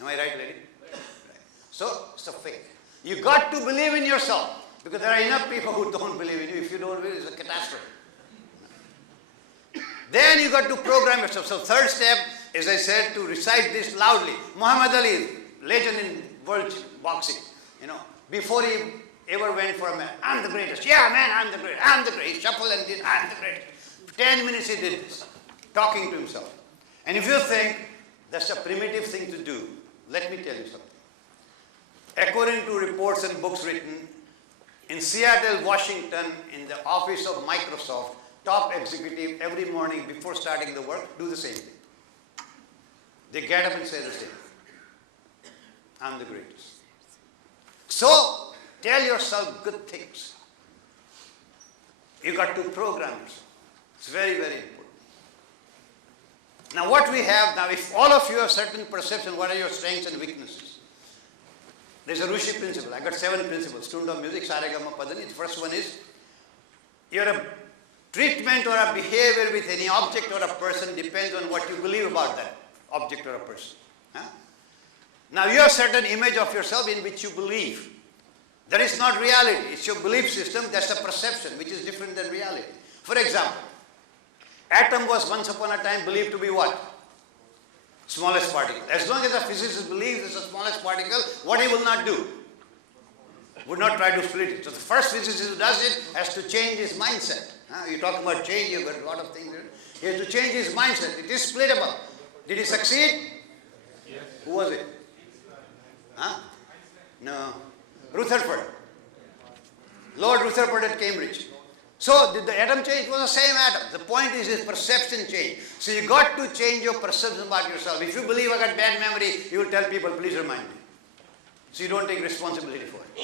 Am I right, lady? Right. So, it's a faith. You got to believe in yourself, because there are enough people who don't believe in you. If you don't believe, it's a catastrophe. Then you got to program yourself. So third step, as I said, to recite this loudly. Muhammad Ali, legend in world boxing, before he ever went for a match, I'm the greatest. Yeah, man, I'm the greatest. I'm the greatest. He shuffled and did, I'm the greatest. 10 minutes he did this, talking to himself. And if you think that's a primitive thing to do, let me tell you something. According to reports and books written, in Seattle, Washington, in the office of Microsoft, top executive every morning before starting the work do the same thing. They get up and say the same. I'm the greatest. So, tell yourself good things. You got to program yourself. It's very, very important. Now what we have now, if all of you have certain perception, what are your strengths and weaknesses? There's a Rushi principle. I got 7 principles. Student of music, Saregama Padani. The first one is, your treatment or a behavior with any object or a person depends on what you believe about that object or a person. Now you have certain image of yourself in which you believe. That is not reality. It's your belief system. That's a perception, which is different than reality. For example, atom was once upon a time believed to be what? Smallest particle. As long as a physicist believes it's the smallest particle, what he will not do? Would not try to split it. So the first physicist who does it has to change his mindset. You talk about change, you've got a lot of things. He has to change his mindset. It is splittable. Did he succeed? Yes. Who was it? No. Rutherford. Lord Rutherford at Cambridge. So did the atom change? It was the same atom. The point is his perception change. So you got to change your perception about yourself. If you believe I got bad memory, you will tell people, please remind me. So you don't take responsibility for it.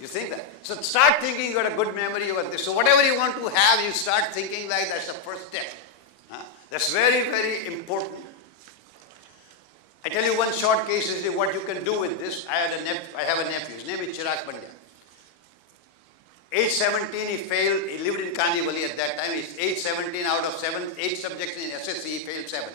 You think that. So start thinking you got a good memory, you got this. So whatever you want to have, you start thinking like that's the first step. That's very, very important. I tell you one short case is what you can do with this. I have a nephew. His name is Chirag Pandya. Age 17 he failed. He lived in Kanivali at that time. He's age 17 out of 8 subjects in SSC, he failed 7.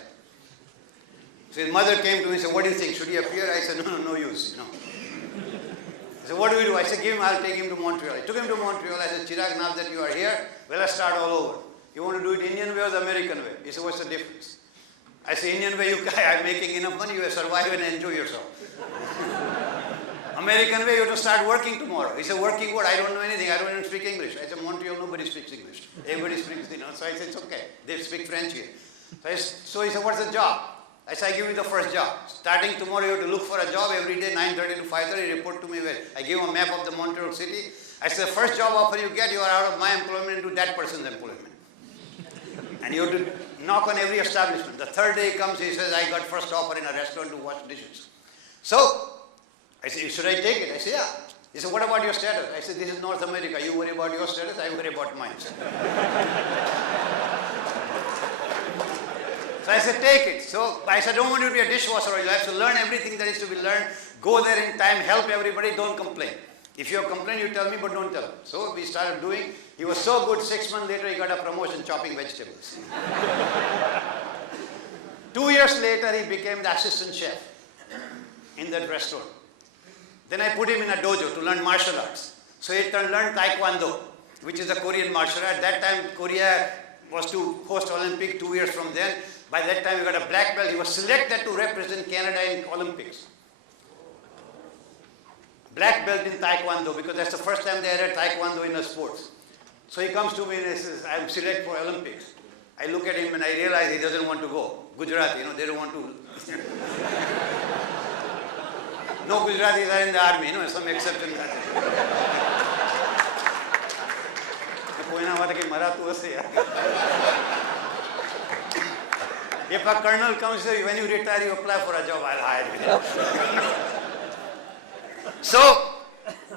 So his mother came to me and said, what do you think? Should he appear? I said, no use. He said, what do we do? I said, I'll take him to Montreal. I took him to Montreal. I said, Chirag, now that you are here, well, let's start all over. You want to do it Indian way or the American way? He said, what's the difference? I said, Indian way, you are making enough money, you survive and enjoy yourself. American way, you have to start working tomorrow. He said, working what? I don't know anything. I don't even speak English. I said, Montreal, nobody speaks English. Everybody speaks, So I said, it's okay. They speak French here. So he said, what's the job? I said, I give you the first job. Starting tomorrow, you have to look for a job every day, 9:30 to 5:30, report to me where. I give him a map of the Montreal city. I said, the first job offer you get, you are out of my employment into that person's employment. And you have to knock on every establishment. The third day he comes, he says, I got first offer in a restaurant to wash dishes. So, I said, should I take it? I said, yeah. He said, what about your status? I said, this is North America. You worry about your status, I worry about mine. So I said, take it. So I said, I don't want you to be a dishwasher. You have to learn everything that is to be learned. Go there in time, help everybody, don't complain. If you have complained, you tell me, but don't tell him. So we started doing. He was so good, 6 months later, he got a promotion chopping vegetables. 2 years later, he became the assistant chef in that restaurant. Then I put him in a dojo to learn martial arts. So he learned Taekwondo, which is a Korean martial art. At that time, Korea was to host Olympic 2 years from then. By that time, he got a black belt. He was selected to represent Canada in Olympics. Black belt in Taekwondo, because that's the first time they had Taekwondo in the sports. So he comes to me and he says, I'm selected for Olympics. I look at him and I realize he doesn't want to go. Gujarat, they don't want to. No Gujaratis are in the army, some exception. If a colonel comes here, when you retire, you apply for a job, I'll hire you. So,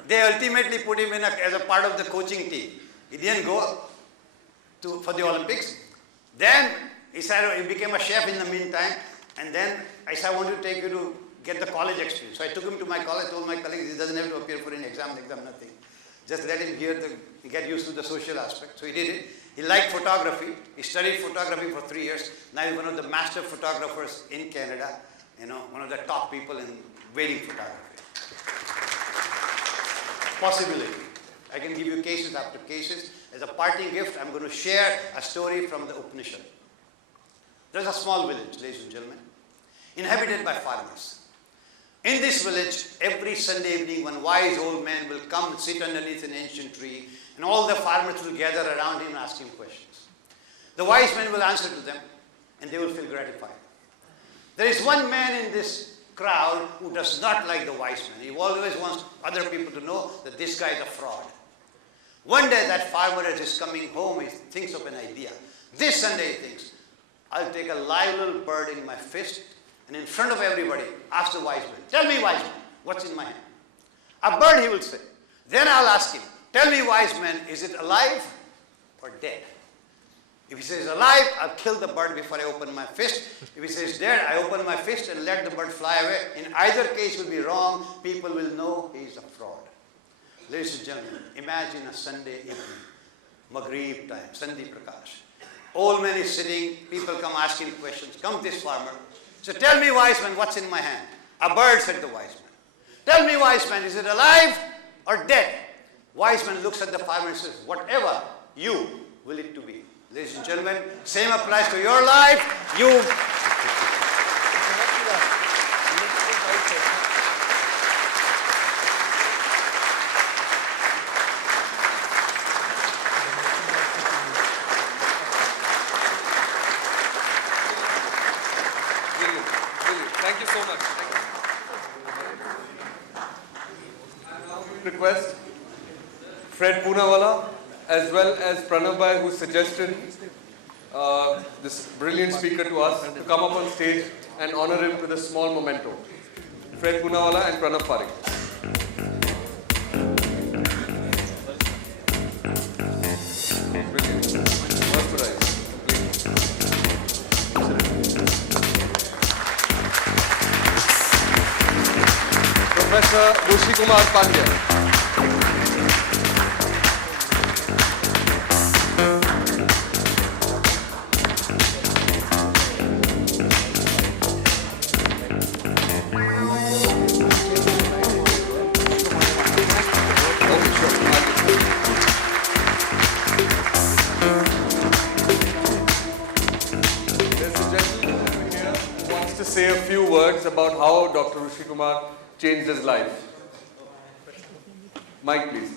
they ultimately put him in as a part of the coaching team. He didn't go for the Olympics. Then he became a chef in the meantime. And then I said, I want to take you to get the college experience. So I took him to my college, told my colleagues, he doesn't have to appear for an exam, nothing. Just let him get used to the social aspect. So he did it. He liked photography. He studied photography for 3 years. Now he's one of the master photographers in Canada. one of the top people in wedding photography. Possibility. I can give you cases after cases. As a parting gift, I'm going to share a story from the Upanishad. There's a small village, ladies and gentlemen, inhabited by farmers. In this village, every Sunday evening, one wise old man will come and sit underneath an ancient tree, and all the farmers will gather around him and ask him questions. The wise man will answer to them, and they will feel gratified. There is one man in this crowd who does not like the wise man. He always wants other people to know that this guy is a fraud. One day that farmer is just coming home, he thinks of an idea. This Sunday he thinks, I'll take a live little bird in my fist and in front of everybody ask the wise man, tell me wise man, what's in my hand? A bird, he will say. Then I'll ask him, tell me wise man, is it alive or dead? If he says alive, I'll kill the bird before I open my fist. If he says dead, I open my fist and let the bird fly away. In either case will be wrong. People will know he's a fraud. Ladies and gentlemen, imagine a Sunday evening, Maghrib time, Sandhi Prakash. Old man is sitting, people come asking questions. Come this farmer. So tell me wise man, what's in my hand? A bird, said the wise man. Tell me wise man, is it alive or dead? Wise man looks at the farmer and says, whatever you will it to be. Ladies and gentlemen, same applies to your life. You Thank you so much. Request Fred Poonawala as well as Pranav Bhai, who suggested this brilliant speaker to us, to come up on stage and honor him with a small memento. Fred Poonawala and Pranav Parekh. Brilliant. Mesmerized. Professor Kumar Pandya. Say a few words about how Dr. Rishi Kumar changed his life. Mike, please.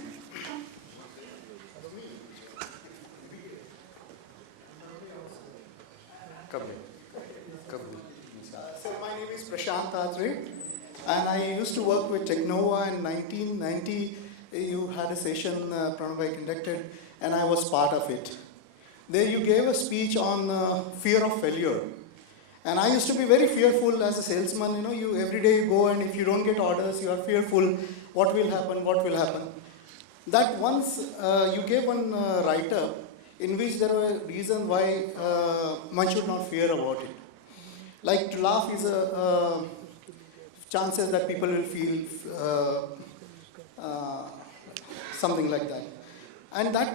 Come here. Come here. So my name is Prashant Atre, and I used to work with Technova in 1990. You had a session Pranabhai conducted, and I was part of it. There you gave a speech on fear of failure. And I used to be very fearful as a salesman. You every day you go, and if you don't get orders, you are fearful. What will happen? What will happen? That once you gave one write-up in which there were reasons why one should not fear about it. Like to laugh is a chances that people will feel something like that. And that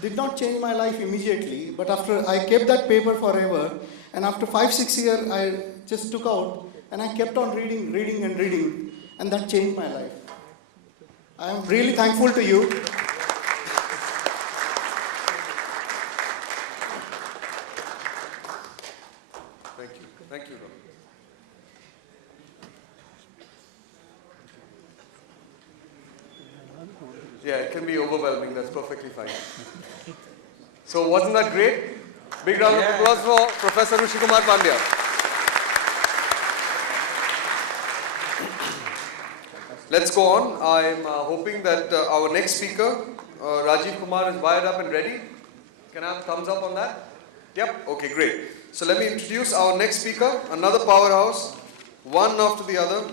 did not change my life immediately. But after I kept that paper forever. And after 5-6 years, I just took out and I kept on reading, and that changed my life. I am really thankful to you. Thank you. Thank you, Ron. Yeah, it can be overwhelming. That's perfectly fine. So wasn't that great? Big round of applause for Professor Rishi Kumar Pandya. Let's go on. I'm hoping that our next speaker, Rajeev Kumar, is wired up and ready. Can I have a thumbs up on that? Yep. Okay, great. So let me introduce our next speaker, another powerhouse, one after the other.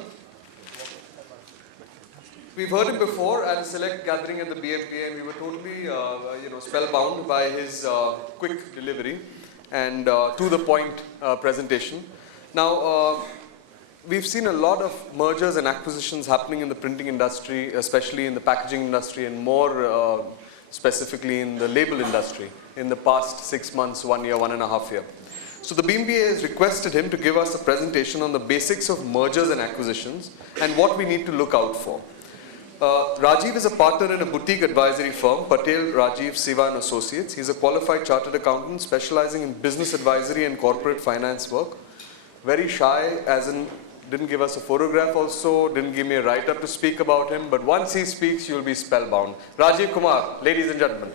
We've heard him before at a select gathering at the BMPA, and we were totally, spellbound by his quick delivery and to the point presentation. Now, we've seen a lot of mergers and acquisitions happening in the printing industry, especially in the packaging industry, and more specifically in the label industry in the past 6 months, 1 year, 1.5 years. So the BMPA has requested him to give us a presentation on the basics of mergers and acquisitions and what we need to look out for. Rajeev is a partner in a boutique advisory firm, Patel, Rajeev, Siva and Associates. He's a qualified chartered accountant specializing in business advisory and corporate finance work. Very shy, as in didn't give us a photograph also, didn't give me a write-up to speak about him, but once he speaks, you'll be spellbound. Rajeev Kumar, ladies and gentlemen.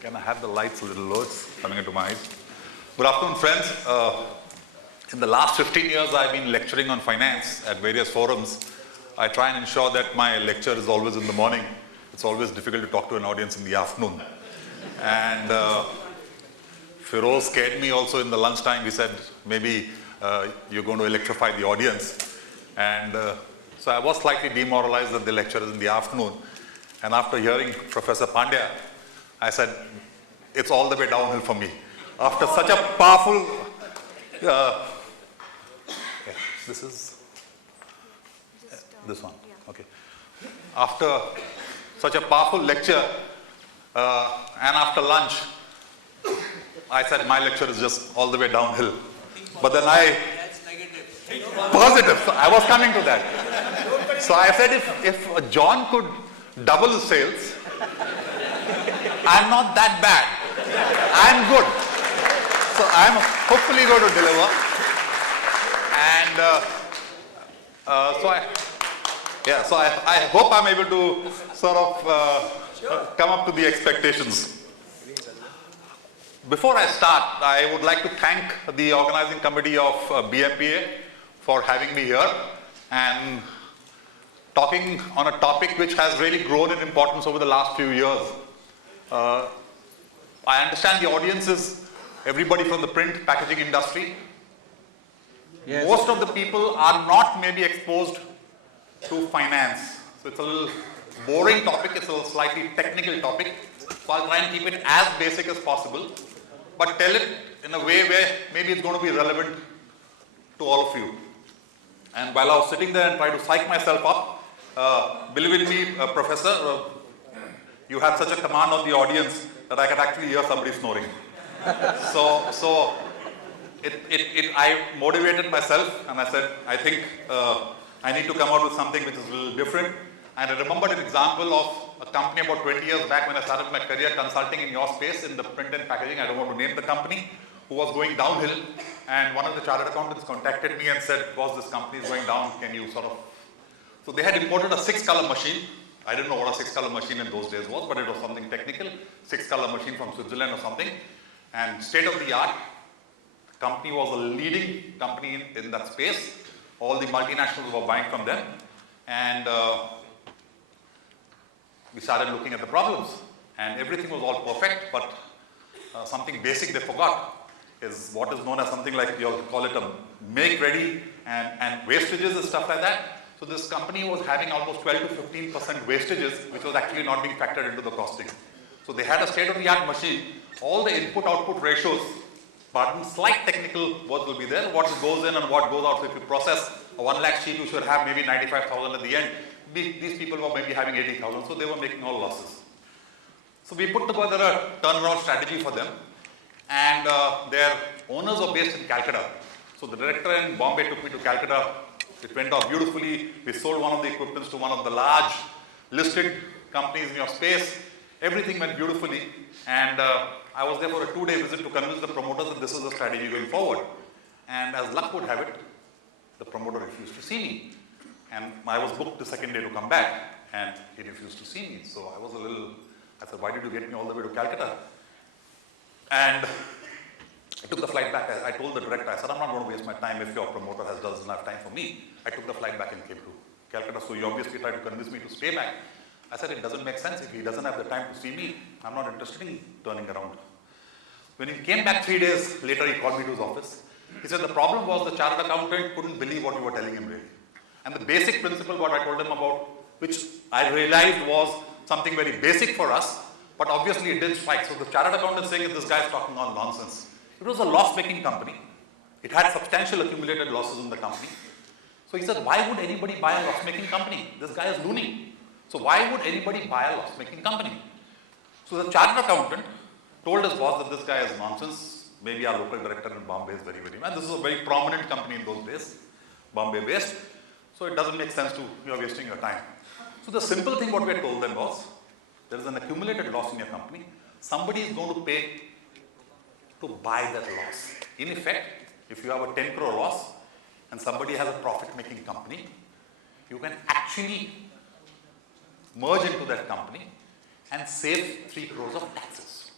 Can I have the lights a little low? It's coming into my eyes. Good afternoon, friends. In the last 15 years, I've been lecturing on finance at various forums. I try and ensure that my lecture is always in the morning. It's always difficult to talk to an audience in the afternoon. And Feroz scared me also in the lunchtime. He said, maybe you're going to electrify the audience. And so I was slightly demoralized that the lecture is in the afternoon. And after hearing Professor Pandya, I said, it's all the way downhill for me. After such a powerful, this is, this one, okay. After such a powerful lecture, and after lunch, I said my lecture is just all the way downhill. But then That's negative. positive, so I was coming to that. So I said if John could double his sales, I'm not that bad. I'm good. So I'm hopefully going to deliver. And so I hope I'm able to sort of come up to the expectations. Before I start, I would like to thank the organizing committee of BMPA for having me here and talking on a topic which has really grown in importance over the last few years. I understand the audience is everybody from the print packaging industry. Yes. Most of the people are not maybe exposed to finance. So it's a little boring topic, it's a little slightly technical topic. So I'll try and keep it as basic as possible, but tell it in a way where maybe it's going to be relevant to all of you. And while I was sitting there and trying to psych myself up, believe in me, Professor, you had such a command on the audience that I could actually hear somebody snoring. So I motivated myself and I said, I think I need to come out with something which is a little different. And I remembered an example of a company about 20 years back when I started my career consulting in your space in the print and packaging. I don't want to name the company, who was going downhill. And one of the chartered accountants contacted me and said, boss, this company is going down, can you sort of... So they had imported a 6-color machine. I didn't know what a 6-color machine in those days was, but it was something technical. 6-color machine from Switzerland or something. And state of the art, the company was a leading company in that space. All the multinationals were buying from them. And we started looking at the problems. And everything was all perfect, but something basic they forgot is what is known as something like, you'll call it a make ready and wastages and stuff like that. So this company was having almost 12 to 15% wastages, which was actually not being factored into the costing. So they had a state-of-the-art machine. All the input-output ratios, pardon, slight technical words will be there. What goes in and what goes out. So if you process a 1 lakh sheet, you should have maybe 95,000 at the end. These people were maybe having 80,000, so they were making all losses. So we put together a turnaround strategy for them. And their owners are based in Calcutta. So the director in Bombay took me to Calcutta. It went off beautifully. We sold one of the equipments to one of the large listed companies in your space. Everything went beautifully. And I was there for a 2-day visit to convince the promoters that this is the strategy going forward. And as luck would have it, the promoter refused to see me. And I was booked the second day to come back, and he refused to see me. So I said, why did you get me all the way to Calcutta? And I took the flight back. I told the director, I said, I'm not going to waste my time if your promoter doesn't have time for me. I took the flight back and came to Calcutta. So he obviously tried to convince me to stay back. I said, it doesn't make sense. If he doesn't have the time to see me, I'm not interested in turning around. When he came back 3 days later, he called me to his office. He said, the problem was the chartered accountant couldn't believe what you were telling him really. And the basic principle, what I told him about, which I realized was something very basic for us, but obviously it didn't strike. So the chartered accountant is saying, this guy is talking all nonsense. It was a loss-making company. It had substantial accumulated losses in the company. So he said, why would anybody buy a loss-making company? This guy is loony. So why would anybody buy a loss-making company? So the chartered accountant told his boss that this guy is nonsense. Maybe our local director in Bombay is very, and this is a very prominent company in those days, Bombay based. So it doesn't make sense to, you are wasting your time. So the simple thing what we had told them was, there is an accumulated loss in your company. Somebody is going to pay to buy that loss. In effect, if you have a 10 crore loss and somebody has a profit-making company, you can actually merge into that company and save 3 crores of taxes.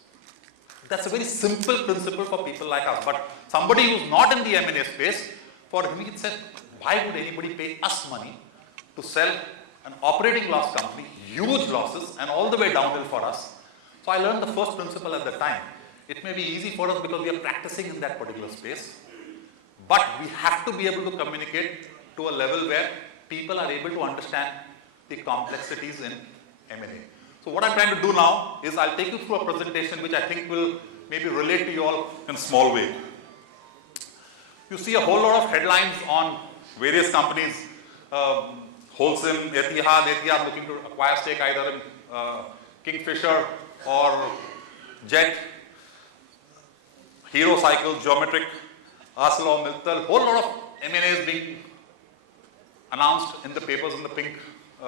That's a very simple principle for people like us. But somebody who's not in the M&A space, for him he said, why would anybody pay us money to sell an operating loss company, huge losses, and all the way downhill for us? So I learned the first principle at the time. It may be easy for us because we are practicing in that particular space, but we have to be able to communicate to a level where people are able to understand the complexities in M&A. So what I'm trying to do now is I'll take you through a presentation which I think will maybe relate to you all in a small way. You see a whole lot of headlines on various companies, Holcim, Etihad looking to acquire stake either in Kingfisher or Jet, Hero Cycles, Geometric, ArcelorMittal, whole lot of M&As being announced in the papers, in the pink,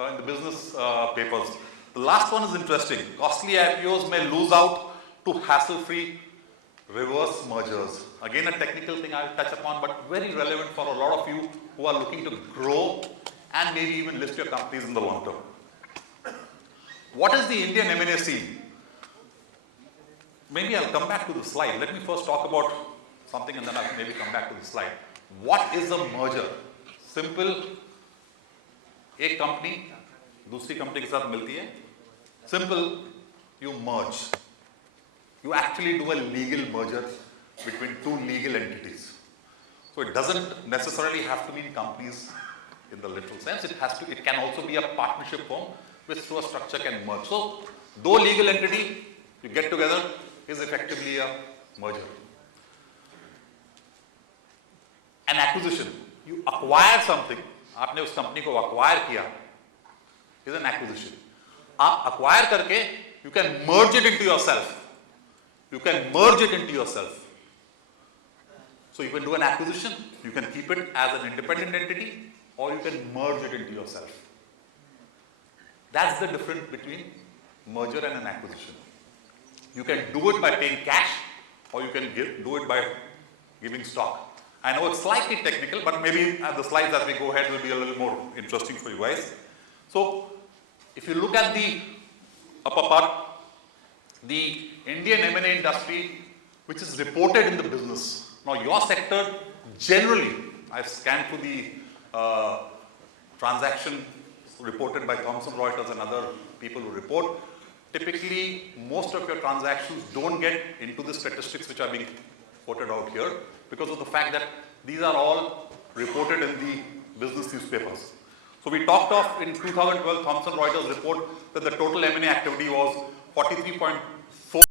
in the business papers. The last one is interesting. Costly IPOs may lose out to hassle-free reverse mergers. Again, a technical thing I'll touch upon, but very relevant for a lot of you who are looking to grow and maybe even list your companies in the long term. What is the Indian M&A scene? Maybe I'll come back to the slide. Let me first talk about something and then I'll maybe come back to the slide. What is a merger? Simple. एक company दूसरी company के साथ मिलती है. Simple. You merge. You actually do a legal merger between two legal entities. So it doesn't necessarily have to mean companies in the literal sense. It can also be a partnership form which through a structure can merge. So though legal entity, you get together, is effectively a merger. An acquisition. You acquire something, आपने उस company को acquire किया, is an acquisition. आप acquire करके, you can merge it into yourself. You can merge it into yourself. So you can do an acquisition, you can keep it as an independent entity, or you can merge it into yourself. That's the difference between merger and an acquisition. You can do it by paying cash, or you can do it by giving stock. I know it's slightly technical, but maybe the slides as we go ahead will be a little more interesting for you guys. So, if you look at the upper part, the Indian M&A industry, which is reported in the business. Now, your sector, generally, I've scanned through the transaction reported by Thomson Reuters and other people who report. Typically, most of your transactions don't get into the statistics which are being quoted out here because of the fact that these are all reported in the business newspapers. So we talked of in 2012 Thomson Reuters report that the total M&A activity was 43.4